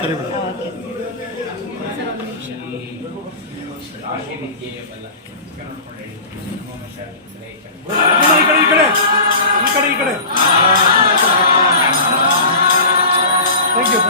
ಸರಿ ಮೇಡಮ್. ಈ ಕಡೆ ಥ್ಯಾಂಕ್ ಯು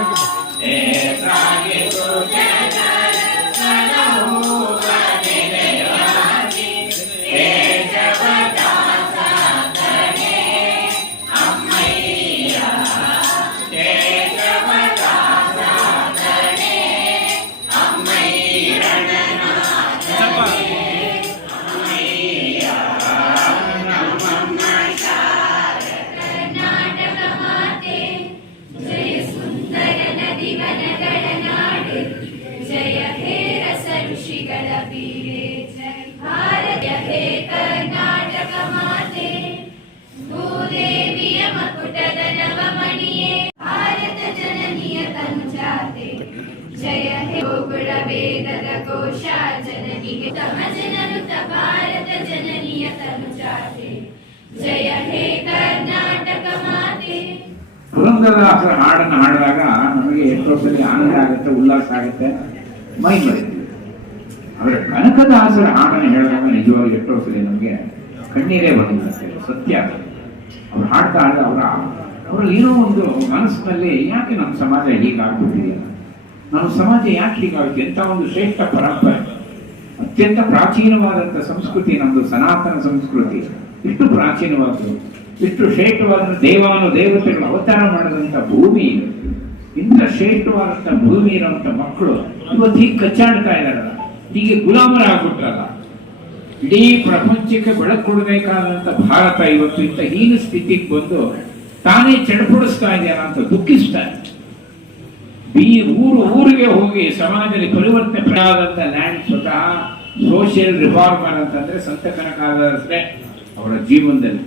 ಭಾರತ ಜನನಿಯ ತನುಜಾತೆ ಜಯ ಹೇ ಕರ್ನಾಟಕ ಮಾತೆ. ಪುರಂದರದಾಸರ ಹಾಡನ್ನು ಹಾಡಿದಾಗ ನಮಗೆ ಎಷ್ಟೋ ಸಲ ಆನಂದ ಆಗುತ್ತೆ, ಉಲ್ಲಾಸ ಆಗುತ್ತೆ, ಮೈ ಮರಿತೀವಿ. ಆದರೆ ಕನಕದಾಸರ ಹಾಡನ್ನು ಹೇಳಿದಾಗ ನಿಜವಾಗಿ ಎಷ್ಟೋ ಸಲ ನಮಗೆ ಕಣ್ಣೀರೇ ಬಂದಿರುತ್ತೆ. ಸತ್ಯ ಅವ್ರು ಹಾಡ್ತಾ ಅವರು ಏನೋ ಒಂದು ಮನಸ್ಸಿನಲ್ಲಿ ಯಾಕೆ ನಮ್ಮ ಸಮಾಜ ಹೀಗಾಗ್ಬಿಟ್ಟಿದೆಯಲ್ಲ, ನಮ್ಮ ಸಮಾಜ ಯಾಕೆ ಹೀಗಾಗುತ್ತೆ ಅಂತ ಒಂದು ಶ್ರೇಷ್ಠ ಪರಂಪರೆ, ಅತ್ಯಂತ ಪ್ರಾಚೀನವಾದಂಥ ಸಂಸ್ಕೃತಿ ನಮ್ಮದು ಸನಾತನ ಸಂಸ್ಕೃತಿ. ಇಷ್ಟು ಪ್ರಾಚೀನವಾದ್ದು, ಇಷ್ಟು ಶ್ರೇಷ್ಠವಾದ ದೇವತೆಗಳು ಅವತಾರ ಮಾಡಿದಂಥ ಭೂಮಿ, ಇಂಥ ಶ್ರೇಷ್ಠವಾದಂಥ ಭೂಮಿ ಇರುವಂಥ ಮಕ್ಕಳು ಇವತ್ತು ಹೀಗೆ ಕಚ್ಚಾಡ್ತಾ ಇದ್ದಾರಲ್ಲ, ಹೀಗೆ ಗುಲಾಮರಾಗ್ಬಿಟ್ರಲ್ಲ. ಇಡೀ ಪ್ರಪಂಚಕ್ಕೆ ಬೆಳಕು ಕೊಡಬೇಕಾದಂಥ ಭಾರತ ಇವತ್ತು ಇಂಥ ಹೀನ ಸ್ಥಿತಿಗೆ ಬಂದು ತಾನೇ ಚಡಪಡಿಸ್ತಾ ಇದೆಯಲ್ಲ ಅಂತ ದುಃಖಿಸ್ತಾ ಇದೆ. ಊರಿಗೆ ಹೋಗಿ ಸಮಾಜದಲ್ಲಿ ಪರಿವರ್ತನೆ ಆದಂತ ಲ್ಯಾಂಡ್ ಸ್ವತಃ ಸೋಷಿಯಲ್ ರಿಫಾರ್ಮರ್ ಅಂತಂದ್ರೆ ಸಂತ ಕನಕದಾಸರೇ ಅವರ ಜೀವನದಲ್ಲಿ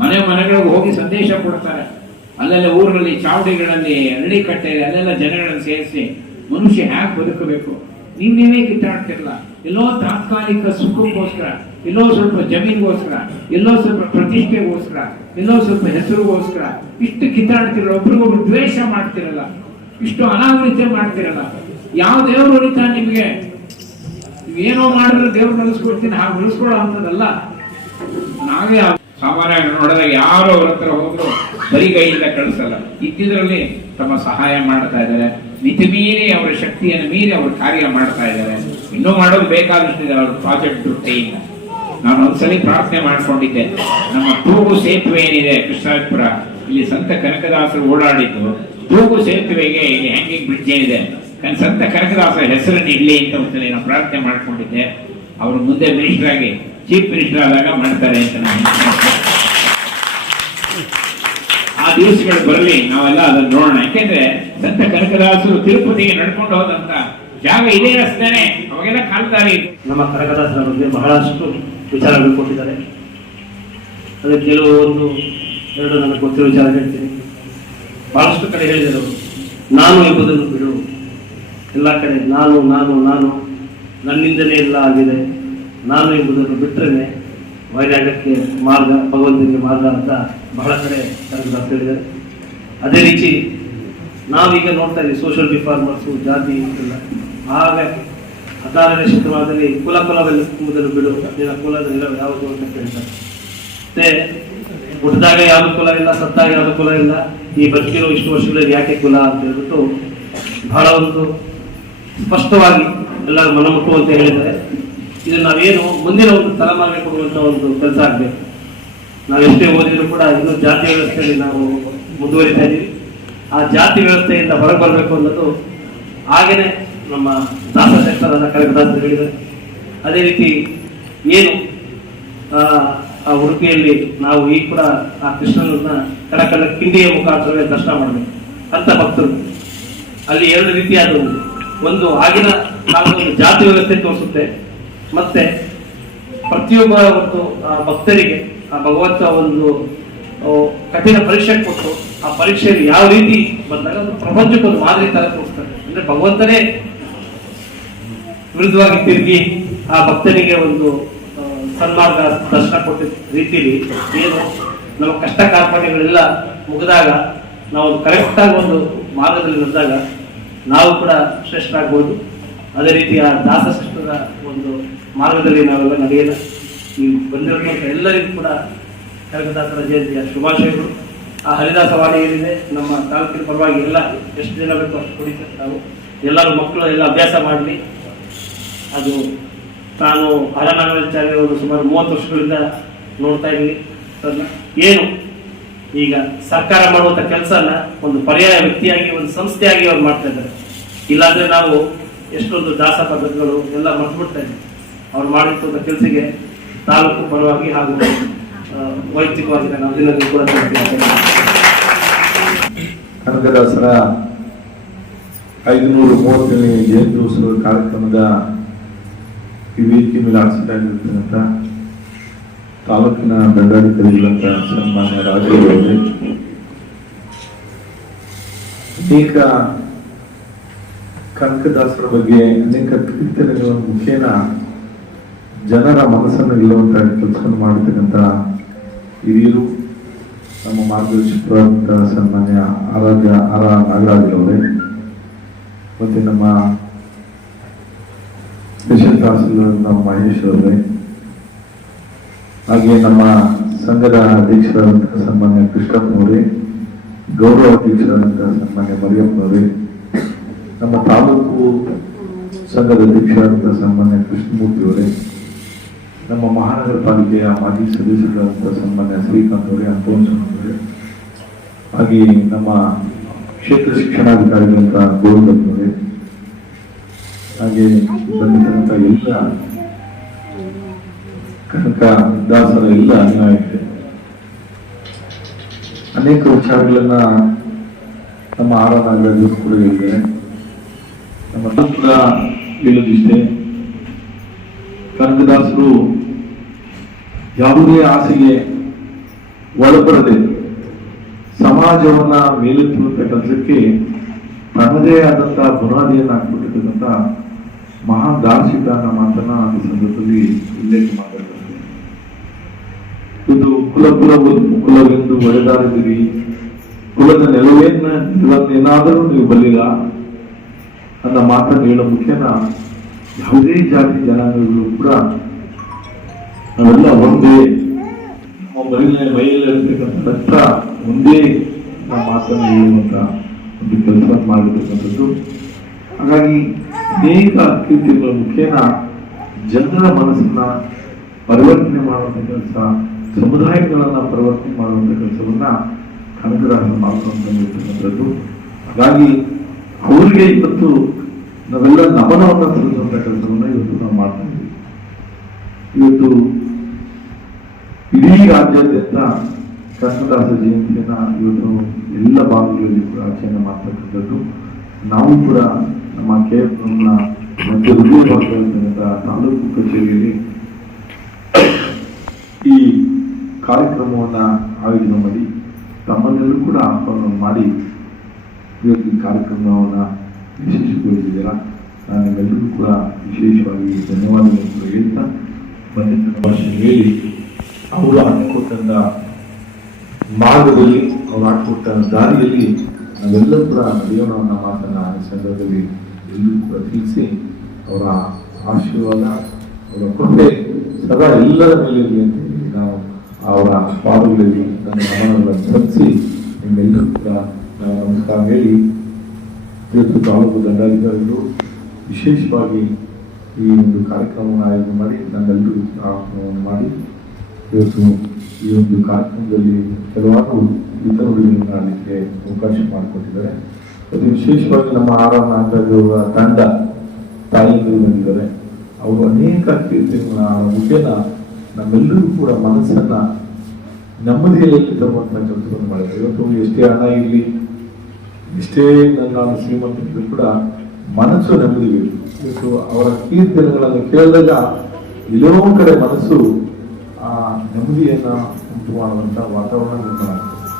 ಮನೆಗಳಿಗೆ ಹೋಗಿ ಸಂದೇಶ ಕೊಡ್ತಾರೆ. ಅಲ್ಲೆಲ್ಲ ಊರಲ್ಲಿ ಚಾವಡಿಗಳಲ್ಲಿ ಹಳ್ಳಿ ಕಟ್ಟೆಯಲ್ಲಿ ಅಲ್ಲೆಲ್ಲ ಜನಗಳನ್ನು ಸೇರಿಸಿ ಮನುಷ್ಯ ಹೇಗೆ ಬದುಕಬೇಕು, ನೀವೇ ಕಿತ್ತಾಡ್ತಿರಲ್ಲ. ಎಲ್ಲೋ ತಾತ್ಕಾಲಿಕ ಸುಖಕ್ಕೋಸ್ಕರ, ಎಲ್ಲೋ ಸ್ವಲ್ಪ ಜಮೀನಿಗೋಸ್ಕರ, ಎಲ್ಲೋ ಸ್ವಲ್ಪ ಪ್ರತಿಷ್ಠೆಗೋಸ್ಕರ, ಎಲ್ಲೋ ಸ್ವಲ್ಪ ಹೆಸರಿಗೋಸ್ಕರ ಇಷ್ಟು ಕಿತ್ತಾಡ್ತಿರಲ್ಲ. ಒಬ್ರಿಗೊಬ್ರು ದ್ವೇಷ ಮಾಡ್ತಿರಲ್ಲ, ಇಷ್ಟು ಅನಾಗರಿಕೆ ಮಾಡ್ತಿರಲ್ಲ. ಯಾವ ದೇವರು ಹೊಡಿತಾ ನಿಮ್ಗೆ? ಏನೋ ಮಾಡಿದ್ರೆ ದೇವ್ರು ನೆಲೆಸ್ಕೊಡ್ತೀನಿ, ಹಾಗೆ ನೆಲೆಸ್ಕೊಳ್ಳೋ ಅಂತದಲ್ಲ. ನಾವೇ ಸಾಮಾನ್ಯವಾಗಿ ನೋಡಿದಾಗ ಯಾರು ಅವ್ರ ಹತ್ರ ಹೋದ್ರು ಬರೀ ಕೈಯಿಂದ ಕಳಿಸಲ್ಲ. ಇದ್ದಿದ್ರಲ್ಲಿ ತಮ್ಮ ಸಹಾಯ ಮಾಡ್ತಾ ಇದ್ದಾರೆ, ಮಿತಿ ಮೀರಿ ಅವರ ಶಕ್ತಿಯನ್ನು ಮೀರಿ ಅವರು ಕಾರ್ಯ ಮಾಡ್ತಾ ಇದ್ದಾರೆ. ಇನ್ನೂ ಮಾಡೋದು ಬೇಕಾದಷ್ಟಿದೆ ಅವ್ರ ಪ್ರಾಜೆಕ್ಟ್ ದೃಷ್ಟಿಯಿಂದ. ನಾನು ಒಂದ್ಸಲಿ ಪ್ರಾರ್ಥನೆ ಮಾಡ್ಕೊಂಡಿದ್ದೆ, ನಮ್ಮ ತೂಗು ಸೇತುವೆ ಏನಿದೆ ಕೃಷ್ಣಾಪುರ, ಇಲ್ಲಿ ಸಂತ ಕನಕದಾಸರು ಓಡಾಡಿದ್ದು ತೂಗು ಸೇತುವೆಗೆ ಇಲ್ಲಿ ಹ್ಯಾಂಗಿಂಗ್ ಬ್ರಿಡ್ಜ್ ಏನಿದೆ, ಸಂತ ಕನಕದಾಸರ ಹೆಸರನ್ನು ಇಡ್ಲಿ ಅಂತ ಒಂದ್ಸಲಿ ನಾನು ಪ್ರಾರ್ಥನೆ ಮಾಡ್ಕೊಂಡಿದ್ದೆ. ಅವರು ಮುಂದೆ ಮಿನಿಸ್ಟರ್ ಆಗಿ ಚೀಫ್ ಮಿನಿಸ್ಟರ್ ಆದಾಗ ಮಾಡ್ತಾರೆ ಅಂತ ನಾನು ಆ ದಿವಸಗಳು ಬರಲಿ, ನಾವೆಲ್ಲ ಅದನ್ನು ನೋಡೋಣ. ಯಾಕೆಂದ್ರೆ ಸಂತ ಕನಕದಾಸರು ತಿರುಪತಿಗೆ ನಡ್ಕೊಂಡು ಹೋದಂತ ಜಾಗ ಇದೇ ರಸ್ತೆನೆ, ಅವಾಗೆಲ್ಲ ಕಾಲ್ದಾರಿ. ನಮ್ಮ ಕನಕದಾಸರ ಬಗ್ಗೆ ಬಹಳಷ್ಟು ವಿಚಾರಗಳು ಕೊಟ್ಟಿದ್ದಾರೆ. ಅದಕ್ಕೆ ಕೆಲವು ಎರಡು ನನಗೆ ಗೊತ್ತಿರೋ ವಿಚಾರ ಹೇಳ್ತೀನಿ. ಬಹಳಷ್ಟು ಕಡೆ ಹೇಳಿದರು, ನಾನು ಎಂಬುದನ್ನು ಬಿಡು, ಎಲ್ಲ ಕಡೆ ನಾನು ನಾನು ನಾನು, ನನ್ನಿಂದಲೇ ಎಲ್ಲ ಆಗಿದೆ, ನಾನು ಎಂಬುದನ್ನು ಬಿಟ್ಟರೆ ವೈರಾಗ್ಯಕ್ಕೆ ಮಾರ್ಗ, ಭಗವಂತನಿಗೆ ಮಾರ್ಗ ಅಂತ ಬಹಳ ಕಡೆ ಕನಕದಾಸ ಹೇಳಿದ್ದಾರೆ. ಅದೇ ರೀತಿ ನಾವೀಗ ನೋಡ್ತಾ ಇದ್ದೀವಿ ಸೋಷಿಯಲ್ ರಿಫಾರ್ಮರ್ಸು, ಜಾತಿ ಇಲ್ಲ. ಆಗ 16ನೇ ಶತಮಾನದಲ್ಲಿ ಕುಲವೆಂಬುದನ್ನು ಬಿಡು, ನಿನ್ನ ಕುಲದ ಯಾವುದು ಅಂತ ಕೇಳ್ತಾರೆ. ಮತ್ತೆ ಹುಟ್ಟಿದಾಗ ಯಾವ್ದು ಕುಲ ಇಲ್ಲ, ಸತ್ತಾಗ ಯಾವ್ದು ಕುಲ ಇಲ್ಲ, ಈ ಬದುಕಿರೋ ಇಷ್ಟು ವರ್ಷಗಳಲ್ಲಿ ಯಾಕೆ ಕುಲ ಅಂತ ಹೇಳ್ಬಿಟ್ಟು ಬಹಳ ಒಂದು ಸ್ಪಷ್ಟವಾಗಿ ಎಲ್ಲರೂ ಮನಮುಟ್ಟುವಂತ ಹೇಳಿದ್ದಾರೆ. ಇದು ನಾವೇನು ಮುಂದಿನ ಒಂದು ತಲೆಮಾರಿಗೆ ಕೊಡುವಂತ ಒಂದು ಕೆಲಸ ಆಗಬೇಕು. ನಾವೆಷ್ಟೇ ಓದಿದ್ರು ಕೂಡ ಇನ್ನೂ ಜಾತಿ ವ್ಯವಸ್ಥೆಯಲ್ಲಿ ನಾವು ಮುಂದುವರಿತಾ ಇದ್ದೀವಿ. ಆ ಜಾತಿ ವ್ಯವಸ್ಥೆಯಿಂದ ಹೊರಗೆ ಬರಬೇಕು ಅನ್ನೋದು ಹಾಗೇನೆ ನಮ್ಮ ದಾಸಶಕ್ತರಾದ ಕನಕದಾಸರು ಹೇಳಿದ್ದಾರೆ. ಅದೇ ರೀತಿ ಏನು ಆ ಉಡುಪಿಯಲ್ಲಿ ನಾವು ಈಗ ಕೂಡ ಆ ಕೃಷ್ಣನನ್ನ ಕನಕನ ಕಿಂಡಿಯ ಮುಖಾಂತರವೇ ದರ್ಶನ ಮಾಡಬೇಕು ಅಂತ ಭಕ್ತರು. ಅಲ್ಲಿ ಎರಡು ರೀತಿಯಾದ ಒಂದು ಆಗಿನ ಕಾಲದ ಒಂದು ಜಾತಿ ವ್ಯವಸ್ಥೆ ತೋರಿಸುತ್ತೆ, ಮತ್ತೆ ಪ್ರತಿಯೊಬ್ಬ ಒಂದು ಭಕ್ತರಿಗೆ ಆ ಭಗವಂತ ಒಂದು ಕಠಿಣ ಪರೀಕ್ಷೆ ಕೊಟ್ಟು ಆ ಪರೀಕ್ಷೆಯಲ್ಲಿ ಯಾವ ರೀತಿ ಬಂದಾಗ ಒಂದು ಪ್ರಪಂಚಕ್ಕೆ ಒಂದು ಮಾದರಿ ತರ ತೋರಿಸ್ತಾರೆ. ಅಂದ್ರೆ ಭಗವಂತನೇ ವಿರುದ್ಧವಾಗಿ ತಿರುಗಿ ಆ ಭಕ್ತನಿಗೆ ಒಂದು ಸನ್ಮಾರ್ಗ ದರ್ಶನ ಕೊಟ್ಟಿದ್ದ ರೀತಿಯಲ್ಲಿ ಏನು ನಮ್ಮ ಕಷ್ಟ ಕಾರ್ಪಣ್ಯಗಳೆಲ್ಲ ಮುಗಿದಾಗ ನಾವು ಕರೆಕ್ಟ್ ಆಗಿ ಒಂದು ಮಾರ್ಗದಲ್ಲಿ ನಡೆದಾಗ ನಾವು ಕೂಡ ಶ್ರೇಷ್ಠರಾಗ್ಬೋದು. ಅದೇ ರೀತಿ ಆ ದಾಸಶ್ರೇಷ್ಠರ ಒಂದು ಮಾರ್ಗದಲ್ಲಿ ನಾವೆಲ್ಲ ನಡೆಯೋಣ. ಈ ಬಂದಿರುವಂಥ ಎಲ್ಲರಿಗೂ ಕೂಡ ಕನಕದಾಸರ ಜಯಂತಿಯ ಶುಭಾಶಯಗಳು. ಆ ಹರಿದಾಸ ವಾಣಿ ಏನಿದೆ ನಮ್ಮ ತಾಲೂಕಿನ ಪರವಾಗಿ ಎಲ್ಲ ಎಷ್ಟು ಜನ ಬೇಕೋ ಅಷ್ಟು ಕುಡಿತಾರೆ. ನಾವು ಎಲ್ಲರೂ ಮಕ್ಕಳು ಎಲ್ಲ ಅಭ್ಯಾಸ ಮಾಡಲಿ. ಅದು ನಾನು ಹರನಾಗರಾಚಾರ್ಯ ಅವರು ಸುಮಾರು 30 ವರ್ಷಗಳಿಂದ ನೋಡ್ತಾ ಇದ್ದೀನಿ. ಏನು ಈಗ ಸರ್ಕಾರ ಮಾಡುವಂಥ ಕೆಲಸನ ಒಂದು ಪರ್ಯಾಯ ವ್ಯಕ್ತಿಯಾಗಿ, ಒಂದು ಸಂಸ್ಥೆಯಾಗಿ ಅವ್ರು ಮಾಡ್ತಾ ಇದ್ದಾರೆ. ಇಲ್ಲಾಂದ್ರೆ ನಾವು ಎಷ್ಟೊಂದು ದಾಸ ಪದ್ಧತಿಗಳು ಎಲ್ಲ ಮರ್ತ್ಬಿಡ್ತಾ ಇದ್ದೀವಿ. ಅವ್ರು ಮಾಡಿರ್ತಂಥ ಕೆಲಸಕ್ಕೆ ತಾಲೂಕು ಪರವಾಗಿ ಹಾಗೂ ವೈಯಕ್ತಿಕವಾಗಿ ನಾನು ಅಭಿನಂದನೆ ಕೂಡ ಕನಕದಾಸರ 530ನೇ ಜಯಂತ್ಯೋತ್ಸವ ಕಾರ್ಯಕ್ರಮದ ಈ ವೇದಿಕೆ ಮೇಲೆ ಆಸಕ್ತಿಯಾಗಿರ್ತಕ್ಕಂಥ ತಾಲೂಕಿನ ದಂಡಾಧಿಕಾರಿಗಳಂತ ಸನ್ಮಾನ್ಯ ರಾಜರವರೇ, ಅನೇಕ ಕನಕದಾಸರ ಬಗ್ಗೆ ಅನೇಕ ಕೀರ್ತನೆಗಳ ಮುಖೇನ ಜನರ ಮನಸ್ಸನ್ನು ಗೆಲ್ಲುವಂತ ಕೆಲಸವನ್ನು ಮಾಡತಕ್ಕಂಥ ಹಿರಿಯರು, ನಮ್ಮ ಮಾರ್ಗದರ್ಶಕರಾದಂಥ ಸನ್ಮಾನ್ಯ ಆರ್ ನಾಗರಾಜರವರೇ, ಮತ್ತೆ ನಮ್ಮ ಸ್ಪೆಷಲ್ ತಹಸೀಲ್ದಾರ್ ನಮ್ಮ ಮಹೇಶ್ ಅವರೇ, ಹಾಗೆ ನಮ್ಮ ಸಂಘದ ಅಧ್ಯಕ್ಷರಾದಂತಹ ಸನ್ಮಾನ್ಯ ಕೃಷ್ಣಪ್ಪನವರೇ, ಗೌರವ ಅಧ್ಯಕ್ಷರಾದಂತಹ ಸನ್ಮಾನ್ಯ ಮರಿಯಪ್ಪನವರೇ, ನಮ್ಮ ತಾಲೂಕು ಸಂಘದ ಅಧ್ಯಕ್ಷರಾದಂತಹ ಸನ್ಮಾನ್ಯ ಕೃಷ್ಣಮೂರ್ತಿಯವರೇ, ನಮ್ಮ ಮಹಾನಗರ ಪಾಲಿಕೆಯ ಮಾಜಿ ಸದಸ್ಯರಾದಂತಹ ಸನ್ಮಾನ್ಯ ಶ್ರೀಕಾಂತ್ ಅವರೇ, ಅಂತೋನ್ಸವರೇ, ಹಾಗೆ ನಮ್ಮ ಕ್ಷೇತ್ರ ಶಿಕ್ಷಣಾಧಿಕಾರಿಗಳಂತ ಗೋವಿಂದಪ್ಪನವರೇ, ಹಾಗೆ ಬಂದಿದ್ದಂಥ ಎಲ್ಲ ಕನಕ ದಾಸರ ಎಲ್ಲ ಅನ್ಯಾಯಕ್ಕೆ ಅನೇಕ ವಿಚಾರಗಳನ್ನ ನಮ್ಮ ಆರ್ ನಾಗರಾಜರು ಕೂಡ ಹೇಳಿದ್ದಾರೆ. ನಮ್ಮ ಕೂಡ ಹೇಳೋದಿಷ್ಟೇ, ಕನಕದಾಸರು ಯಾವುದೇ ಆಸೆಗೆ ಒಳಪಡದೆ ಸಮಾಜವನ್ನ ಮೇಲೆತ್ತುವಂತ ಕೆಲಸಕ್ಕೆ ತನ್ನದೇ ಆದಂತಹ ಬುನಾದಿಯನ್ನು ಹಾಕಿಬಿಟ್ಟಿರ್ತಕ್ಕಂಥ ಮಹಾನ್ ದಾರ್ಶನಿಕ ಅನ್ನೋ ಮಾತನ್ನ ಈ ಸಂದರ್ಭದಲ್ಲಿ ಉಲ್ಲೇಖ ಮಾಡಿದ್ದಾರೆ. ಇದು ಕುಲವೆಂದು ಒಡೆದಾಡಿದಿರಿ, ಕುಲದ ನೆಲವೇನೇನಾದರೂ ನೀವು ಬಲ್ಲಿಲ್ಲ ಅನ್ನೋ ಮಾತನ್ನು ಹೇಳೋ ಮುಖ್ಯನ ಯಾವುದೇ ಜಾತಿ ಜನಾಂಗಗಳು ಕೂಡ ನಾವೆಲ್ಲ ಒಂದೇ, ನಮ್ಮ ಮೈಯಲ್ಲಿರ್ತಕ್ಕಂಥ ರಕ್ತ ಒಂದೇ ನಮ್ಮ ಮಾತನ್ನು ಹೇಳುವಂತ ಒಂದು ಕೆಲಸ ಮಾಡಿರ್ತಕ್ಕಂಥದ್ದು. ಹಾಗಾಗಿ ಅನೇಕ ಕೀರ್ತಿಗಳ ಮುಖೇನ ಜನರ ಮನಸ್ಸನ್ನ ಪರಿವರ್ತನೆ ಮಾಡುವಂತ ಕೆಲಸ, ಸಮುದಾಯಗಳನ್ನ ಪರಿವರ್ತನೆ ಮಾಡುವಂತ ಕೆಲಸವನ್ನ ಕನಕದಾಸರು ಮಾಡ್ಕೊಂಡ್ಬಂದಿರ್ತಕ್ಕಂಥದ್ದು. ಹಾಗಾಗಿ ಅವರಿಗೆ ಇವತ್ತು ನಾವೆಲ್ಲ ನಮನವನ್ನ ಸಲ್ಲಿಸುವಂತ ಕೆಲಸವನ್ನ ಇವತ್ತು ನಾವು ಮಾಡ್ತಾ ಇದ್ದೀವಿ. ಇವತ್ತು ಇಡೀ ರಾಜ್ಯಾದ್ಯಂತ ಕನಕದಾಸ ಜಯಂತಿಯನ್ನ ಇವತ್ತು ಎಲ್ಲ ಭಾಗಗಳಲ್ಲಿ ಕೂಡ ಆಚರಣೆ ಮಾಡ್ತಕ್ಕಂಥದ್ದು. ನಾವು ಕೂಡ ನಮ್ಮ ಕೇರಳನ ಮತ್ತು ಹೃದಯಭಾಗದ ತಾಲೂಕು ಕಚೇರಿಯಲ್ಲಿ ಈ ಕಾರ್ಯಕ್ರಮವನ್ನ ಆಯೋಜನೆ ಮಾಡಿ ತಮ್ಮನ್ನೆಲ್ಲೂ ಕೂಡ ಆಹ್ವಾನ ಮಾಡಿ ಇವತ್ತು ಈ ಕಾರ್ಯಕ್ರಮವನ್ನ ಯಶಸ್ವಿಗೊಳಿಸಿದ್ದೀರ. ನಾನು ನಿಮ್ಮೆಲ್ಲರಿಗೂ ಕೂಡ ವಿಶೇಷವಾಗಿ ಧನ್ಯವಾದಗಳನ್ನು ಕೂಡ ಹೇಳ್ತಾ ಬಂದಿದ್ದ ಭಾಷೆ ಹೇಳಿ ಅವರು ಹಾಕಿಕೊಟ್ಟಂತ ಮಾರ್ಗದಲ್ಲಿ, ಅವ್ರು ಹಾಕಿಕೊಟ್ಟ ದಾರಿಯಲ್ಲಿ ನಾವೆಲ್ಲರೂ ಕೂಡ ನಡೆಯೋಣ ಅನ್ನೋ ಮಾತನ್ನ ಈ ಸಂದರ್ಭದಲ್ಲಿ ಎಲ್ಲರೂ ಕೂಡ ತಿಳಿಸಿ ಅವರ ಆಶೀರ್ವಾದ, ಅವರ ಕೃಪೆ ಸದಾ ಎಲ್ಲರ ಮೇಲೆ ಇರಲಿ ಅಂತ ಹೇಳಿ ನಾವು ಅವರ ಪಾದಗಳಲ್ಲಿ ನನ್ನ ಗಮನಗಳನ್ನು ಸಲ್ಲಿಸಿ ನಿಮ್ಮೆಲ್ಲರೂ ಕೂಡ ನಾವು ನಮಸ್ಕಾರ ಹೇಳಿ, ಇವತ್ತು ತಾಲೂಕು ದಂಡಾಧಿಕಾರಿಗಳು ವಿಶೇಷವಾಗಿ ಈ ಒಂದು ಕಾರ್ಯಕ್ರಮವನ್ನು ಆಯೋಜನೆ ಮಾಡಿ ನಮ್ಮೆಲ್ಲರೂ ಆಹ್ವಾನವನ್ನು ಮಾಡಿ ಇವತ್ತು ಈ ಒಂದು ಕಾರ್ಯಕ್ರಮದಲ್ಲಿ ಕೆಲವಾರು ಇತರರುಗಳನ್ನು ಮಾಡಲಿಕ್ಕೆ ಅವಕಾಶ ಮಾಡಿಕೊಟ್ಟಿದ್ದಾರೆ. ಅದು ವಿಶೇಷವಾಗಿ ನಮ್ಮ ಆರ್ ನಾಗರಾಜರ ತಂಡ ತಾಯಿಗಳು ಬಂದಿದ್ದಾರೆ. ಅವರು ಅನೇಕ ಕೀರ್ತನೆಗಳ ಮುಖೇನ ನಮ್ಮೆಲ್ಲರೂ ಕೂಡ ಮನಸ್ಸನ್ನ ನೆಮ್ಮದಿಯಲ್ಲಿ ತರುವಂತ ಕೆಲಸವನ್ನು ಮಾಡಿದ್ದಾರೆ. ಇವತ್ತು ಎಷ್ಟೇ ಹಣ ಇರಲಿ, ಎಷ್ಟೇ ನಾನು ಶ್ರೀಮಂತರಿಗೂ ಕೂಡ ಮನಸ್ಸು ನೆಮ್ಮದಿ ಬೇಕು. ಇವತ್ತು ಅವರ ಕೀರ್ತನೆಗಳನ್ನು ಕೇಳಿದಾಗ ಎಲ್ಲೋ ಕಡೆ ಮನಸ್ಸು ಆ ನೆಮ್ಮದಿಯನ್ನ ಉಂಟು ಮಾಡುವಂತ ವಾತಾವರಣ ನಿರ್ಮಾಣ ಆಗ್ತದೆ.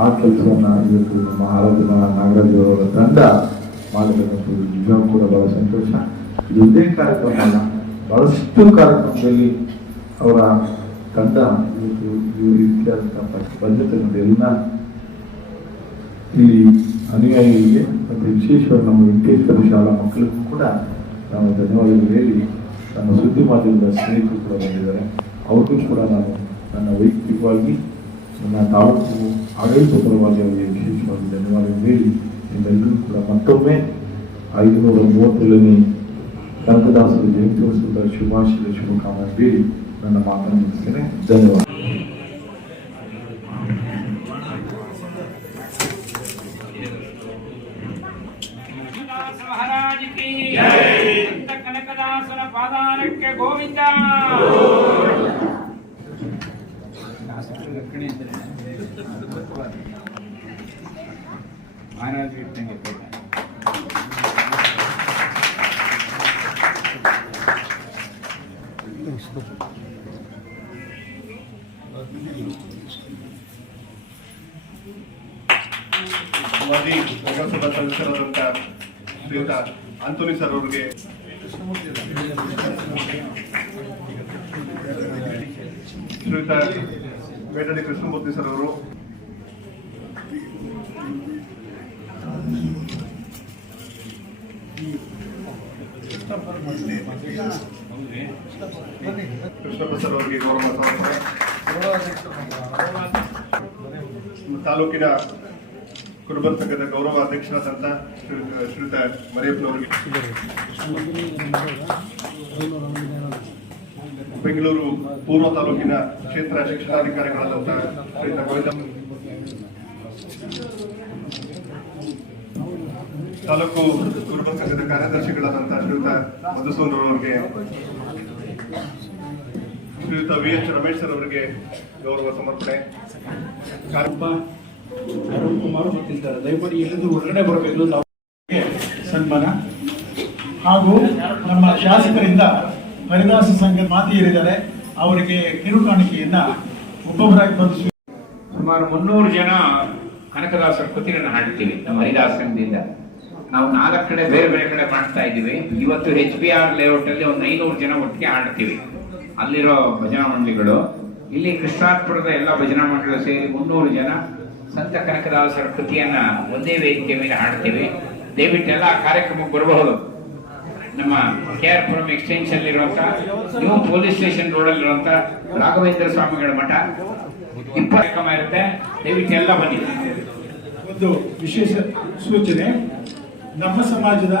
ಆ ಕೆಲಸವನ್ನ ಇವತ್ತು ನಮ್ಮ ಆರಾಧನಾ ನಾಗರಾಜ್ ತಂಡ ಮಾಡತಕ್ಕಂಥದ್ದು ನಿಜವೂ ಕೂಡ ಬಹಳ ಸಂತೋಷ. ಇದೊಂದೇ ಕಾರ್ಯಕ್ರಮ ಅಲ್ಲ, ಬಹಳಷ್ಟು ಕಾರ್ಯಕ್ರಮದಲ್ಲಿ ಅವರ ತಂಡ ಇವತ್ತು ಈ ರೀತಿಯಾದಂತಹ ಬದ್ಧತೆಗಳನ್ನ ಇಲ್ಲಿ ಅನುಯಾಯಿಗಳಿಗೆ ಮತ್ತು ವಿಶೇಷವಾಗಿ ನಮ್ಮ ವೆಂಕಟೇಶ್ವರ ಶಾಲಾ ಮಕ್ಕಳಿಗೂ ಕೂಡ ನಾನು ಧನ್ಯವಾದಗಳು ಹೇಳಿ, ನನ್ನ ಸುದ್ದಿ ಮಾಧ್ಯಮದ ಸ್ನೇಹಿತರು ಕೂಡ ಬಂದಿದ್ದಾರೆ, ಅವ್ರಿಗೂ ಕೂಡ ನಾನು ನನ್ನ ವೈಯಕ್ತಿಕವಾಗಿ ನನ್ನ ತಾಲೂಕು ಆಡಳಿತ ಪರವಾಗಿ ಅವರಿಗೆ ವಿಶೇಷವಾಗಿ ಧನ್ಯವಾದಗಳು ಹೇಳಿ, ನಿಮ್ಮೆಲ್ಲರೂ ಕೂಡ ಮತ್ತೊಮ್ಮೆ 537ನೇ ಕನಕದಾಸರ ಜಯಂತ್ಯೋತ್ಸವದ ಶುಭಾಶಯ ಶುಭಕಾಮನೆ ಹೇಳಿ ನನ್ನ ಮಾತನ್ನು ಮುಗಿಸ್ತೇನೆ. ಧನ್ಯವಾದ. ಕನಕದಾಸರ ಪಾದಾರಕ್ಕೆ ಗೋವಿಂದ. ಮಹಾರಾಜ ಮಾಜಿ ನಗರಸಭಾ ಸದಸ್ಯರಾದಂಥ ಶ್ರೀಯುತ ಆಂಟೋನಿ ಸರ್ ಅವರಿಗೆ, ಶ್ರೀಯುತ ಬೇಟಡಿ ಕೃಷ್ಣಮೂರ್ತಿ ಸರ್ ಅವರು, ಕೃಷ್ಣಪ್ಪ ಸರ್ ಅವರಿಗೆ ಗೌರವ ಸಮರ್ಪಣೆ, ತಾಲೂಕಿನ ಕುರುಬರ ಸಂಘದ ಗೌರವ ಅಧ್ಯಕ್ಷರಾದಂಥ ಶ್ರೀಯುತ ಮರಿಯಪ್ಪನವರಿಗೆ, ಬೆಂಗಳೂರು ಪೂರ್ವ ತಾಲೂಕಿನ ಕ್ಷೇತ್ರ ಶಿಕ್ಷಣಾಧಿಕಾರಿಗಳಾದಂಥ ಶ್ರೀಯುತ ಗೋವಿಂದ, ತಾಲೂಕು ಕುರುಬರ ಸಂಘದ ಕಾರ್ಯದರ್ಶಿಗಳಾದಂಥ ಶ್ರೀಯುತ ಮಧುಸೂದನ್ ಅವರಿಗೆ, ಶ್ರೀಯುತ VH ರಮೇಶ್ ಸರ್ ಅವರಿಗೆ ಗೌರವ ಸಮರ್ಪಣೆ. ಅರುಣ್ ಕುಮಾರ್ ಗೊತ್ತಿದ್ದಾರೆ, ದಯಮಾಡಿ ಎಲ್ಲಿಂದ ಹೊರಗಡೆ ಬರಬೇಕು. ನಾವು ಸನ್ಮಾನ ಹಾಗೂ ನಮ್ಮ ಶಾಸಕರಿಂದ ಹರಿದಾಸ ಸಂಘ ಮಾತಿ ಏರಿದ್ದಾರೆ, ಅವರಿಗೆ ಕಿರುಕಾಣಿಕೆಯನ್ನ ಒಬ್ಬೊಬ್ಬರಾಗಿ ಬಂದು ಸುಮಾರು 300 ಜನ ಕನಕದಾಸರ ಕೃತಿಗಳನ್ನ ಹಾಡ್ತೀವಿ ನಮ್ಮ ಹರಿದಾಸ ಸಂಘದಿಂದ. ನಾವು 4 ಕಡೆ ಬೇರೆ ಬೇರೆ ಕಡೆ ಮಾಡ್ತಾ ಇದ್ದೀವಿ. ಇವತ್ತು HBR ಲೇಔಟ್ ಅಲ್ಲಿ ಒಂದು 500 ಜನ ಒಟ್ಟಿಗೆ ಹಾಡ್ತೀವಿ ಅಲ್ಲಿರೋ ಭಜನಾ ಮಂಡಳಿಗಳು. ಇಲ್ಲಿ ಕೃಷ್ಣಾಪುರದ ಎಲ್ಲ ಭಜನಾ ಮಂಡಳಿಗಳು ಸೇರಿ 300 ಜನ ಸಂತ ಕನಕದಾಸರ ಕೃತಿಯನ್ನ ಒಂದೇ ವೇದಿಕೆ ಮೇಲೆ ಹಾಡ್ತೀವಿ. ದಯವಿಟ್ಟೆಲ್ಲ ಆ ಕಾರ್ಯಕ್ರಮಕ್ಕೆ ಬರಬಹುದು. ನಮ್ಮ KR ಪುರಂ ಎಕ್ಸ್ಟೆನ್ಷನ್ ಇರುವಂತ ನ್ಯೂ ಪೊಲೀಸ್ ಸ್ಟೇಷನ್ ರೋಡ್ ಅಲ್ಲಿರುವಂತ ರಾಘವೇಂದ್ರ ಸ್ವಾಮಿಗಳ ಮಠ 20 ಕಾರ್ಯಕ್ರಮ ಇರುತ್ತೆ. ದಯವಿಟ್ಟು ಎಲ್ಲ ಬನ್ನಿ. ಒಂದು ವಿಶೇಷ ಸೂಚನೆ, ನಮ್ಮ ಸಮಾಜದ